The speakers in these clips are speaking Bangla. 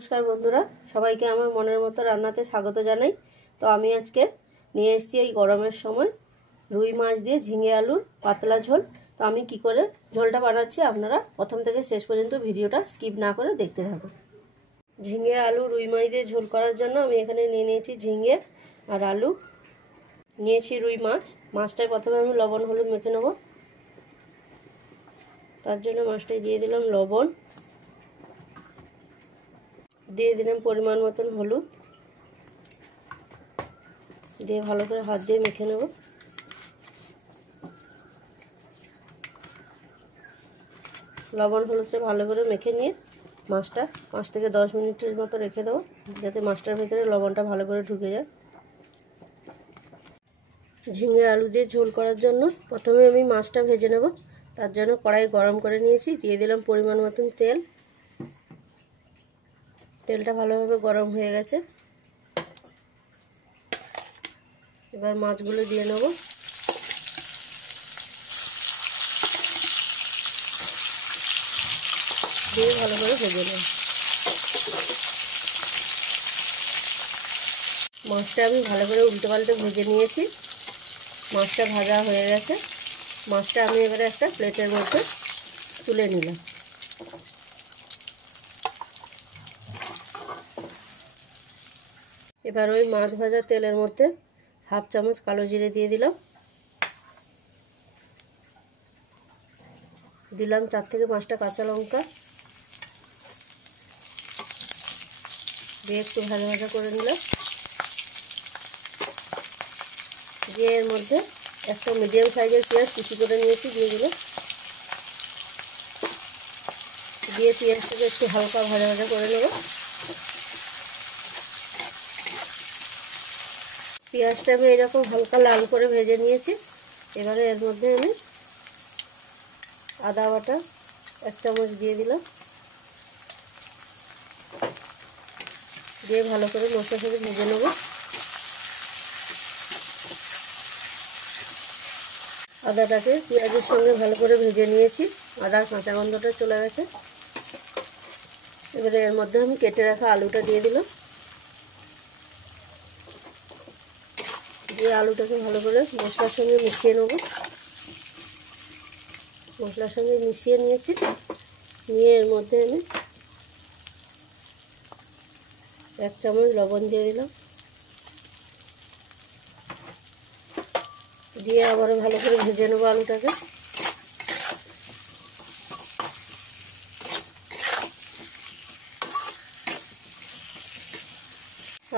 নমস্কার বন্ধুরা, সবাইকে আমার মনের মতো রান্নাতে স্বাগত জানাই। তো আমি আজকে নিয়ে এসেছি এই গরমের সময় রুই মাছ দিয়ে ঝিঙে আলুর পাতলা ঝোল। তো আমি কি করে ঝোলটা বানাচ্ছি আপনারা প্রথম থেকে শেষ পর্যন্ত ভিডিওটা স্কিপ না করে দেখতে থাকুন। ঝিঙে আলু রুই মাছ দিয়ে ঝোল করার জন্য আমি এখানে নিয়ে নিয়েছি ঝিঙে আর আলু, নিয়েছি রুই মাছ। মাছটায় প্রথমে আমি লবণ হলুদ মেখে নেব। তার জন্য মাছটায় দিয়ে দিলাম লবণ, দিয়ে দিলাম পরিমাণ মতন হলুদ, দিয়ে ভালো করে হাত দিয়ে মেখে নেব। লবণ হলুদটা ভালো করে মেখে নিয়ে মাছটা 5 থেকে 10 মিনিটের মতো রেখে দেবো, যাতে মাছটার ভিতরে লবণটা ভালো করে ঢুকে যায়। ঝিঙে আলু দিয়ে ঝোল করার জন্য প্রথমে আমি মাছটা ভেজে নেব। তার জন্য কড়াই গরম করে নিয়েছি, দিয়ে দিলাম পরিমাণ মতন তেল। তেলটা ভালোভাবে গরম হয়ে গেছে, এবার মাছগুলো দিয়ে নেব। দিয়ে ভালো করে ভেজে নেব। মাছটা আমি ভালো করে উল্টে পাল্টে ভেজে নিয়েছি। মাছটা ভাজা হয়ে গেছে। মাছটা আমি এবারে একটা প্লেটের মধ্যে তুলে নিলাম। এবার ওই মাছ ভাজা তেলের মধ্যে হাফ চামচ কালো জিরে দিয়ে দিলাম। দিলাম 4 থেকে 5টা কাঁচা লঙ্কা, দিয়ে একটু ভাজা ভাজা করে নিলাম। দিয়ে এর মধ্যে একটা মিডিয়াম সাইজের পেঁয়াজ কুচি করে নিয়েছি, দিয়ে দিলাম। দিয়ে পেঁয়াজটাকে একটু হালকা ভাজা ভাজা করে নেব। পেঁয়াজটা আমি এরকম হালকা লাল করে ভেজে নিয়েছি। এবারে এর মধ্যে আমি আদা বাটা 1 চামচ দিয়ে দিলাম। দিয়ে ভালো করে মশলার সাথে ভেজে নেব। আদাটাকে পেঁয়াজের সঙ্গে ভালো করে ভেজে নিয়েছি, আদার কাঁচা গন্ধটা চলে গেছে। এবারে এর মধ্যে আমি কেটে রাখা আলুটা দিয়ে দিলাম। দিয়ে আলুটাকে ভালো করে মশলার সঙ্গে মিশিয়ে নেব। মশলার সঙ্গে মিশিয়ে নিয়েছি, নিয়ে এর মধ্যে আমি 1 চামচ লবণ দিয়ে দিলাম। দিয়ে আবারও ভালো করে ভেজে নেব আলুটাকে।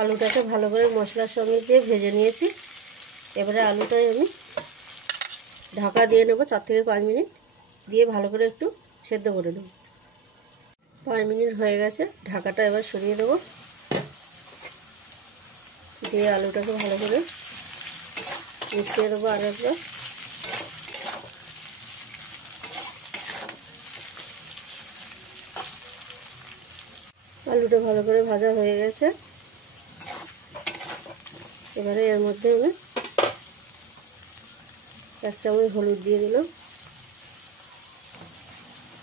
আলুটাকে ভালো করে মশলার সঙ্গে দিয়ে ভেজে নিয়েছি। এবারে আলুটাই আমি ঢাকা দিয়ে নেব 4 থেকে 5 মিনিট, দিয়ে ভালো করে একটু সেদ্ধ করে নেব। 5 মিনিট হয়ে গেছে, ঢাকাটা এবার সরিয়ে দেব। দিয়ে আলুটাকে ভালো করে মিশিয়ে দেবো আর একবার। আলুটা ভালো করে ভাজা হয়ে গেছে। এবারে এর মধ্যে আমি 1 চামচ হলুদ দিয়ে দিলাম।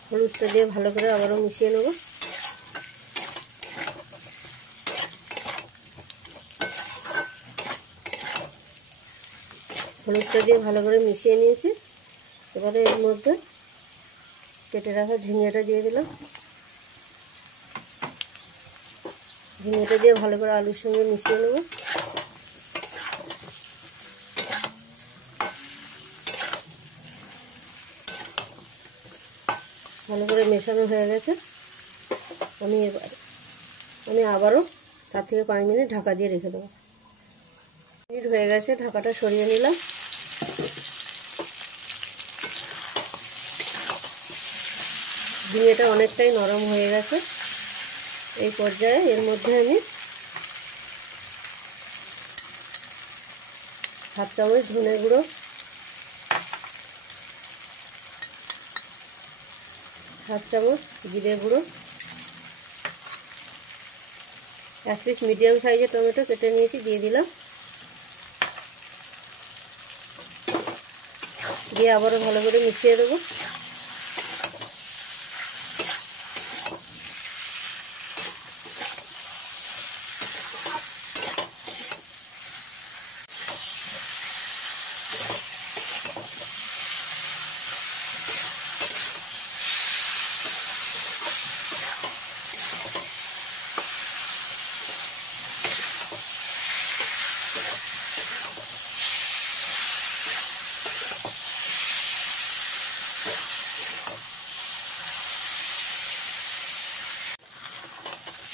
হলুদটা দিয়ে ভালো করে আবারও মিশিয়ে নেব। হলুদটা দিয়ে ভালো করে মিশিয়ে নিয়েছি। এবারে এর মধ্যে কেটে রাখা ঝিঙেটা দিয়ে দিলাম। ঝিঙেটা দিয়ে ভালো করে আলুর সঙ্গে মিশিয়ে নেব। ভালো করে মেশানো হয়ে গেছে। আমি আবারও 4 থেকে 5 মিনিট ঢাকা দিয়ে রেখে দেবো। মিনিট হয়ে গেছে, ঢাকাটা সরিয়ে নিলাম। ঝিঙেটা অনেকটাই নরম হয়ে গেছে। এই পর্যায়ে এর মধ্যে আমি হাফ চামচ ধনে গুঁড়ো, হাফ চামচ জিরে গুঁড়ো, 1 পিস মিডিয়াম সাইজের টমেটো কেটে নিয়েছি, দিয়ে দিলাম। দিয়ে আবারও ভালো করে মিশিয়ে দেবো।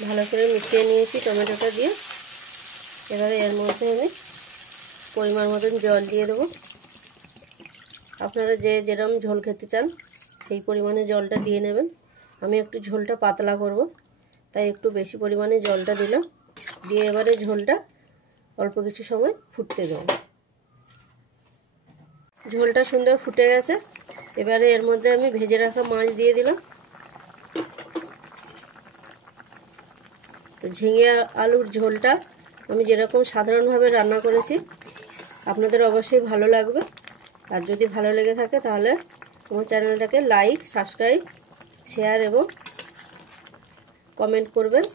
ভালো করে মিশিয়ে নিয়েছি টমেটোটা দিয়ে। এবারে এর মধ্যে আমি পরিমাণ মতন জল দিয়ে দেবো। আপনারা যে যেরকম ঝোল খেতে চান সেই পরিমাণে জলটা দিয়ে নেবেন। আমি একটু ঝোলটা পাতলা করব, তাই একটু বেশি পরিমাণে জলটা দিলাম। দিয়ে এবারে ঝোলটা অল্প কিছু সময় ফুটতে দেবো। ঝোলটা সুন্দর ফুটে গেছে। এবারে এর মধ্যে আমি ভেজে রাখা মাছ দিয়ে দিলাম। তো ঝিঙে আলুর ঝোলটা আমি যেরকম সাধারণভাবে রান্না করেছি আপনাদের অবশ্যই ভালো লাগবে। আর যদি ভালো লেগে থাকে তাহলে আমার চ্যানেলটাকে লাইক, সাবস্ক্রাইব, শেয়ার এবং কমেন্ট করবেন।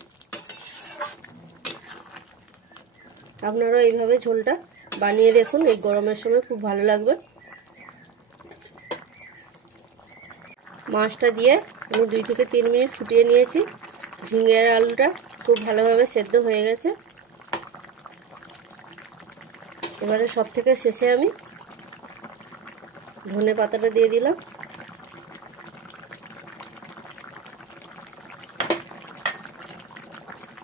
আপনারাও এইভাবে ঝোলটা বানিয়ে দেখুন, এই গরমের সময় খুব ভালো লাগবে। মাছটা দিয়ে আমি 2 থেকে 3 মিনিট ফুটিয়ে নিয়েছি। ঝিঙে আর আলুটা খুব ভালোভাবে সেদ্ধ হয়ে গেছে। এবারে সব থেকে শেষে আমি ধনে পাতাটা দিয়ে দিলাম।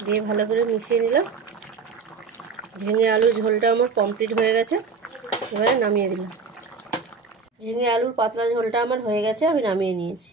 দিয়ে ভালো করে মিশিয়ে নিলাম। ঝিঙে আলুর ঝোলটা আমার কমপ্লিট হয়ে গেছে। এবারে নামিয়ে দিলাম। ঝিঙে আলুর পাতলা ঝোলটা আমার হয়ে গেছে, আমি নামিয়ে নিয়েছি।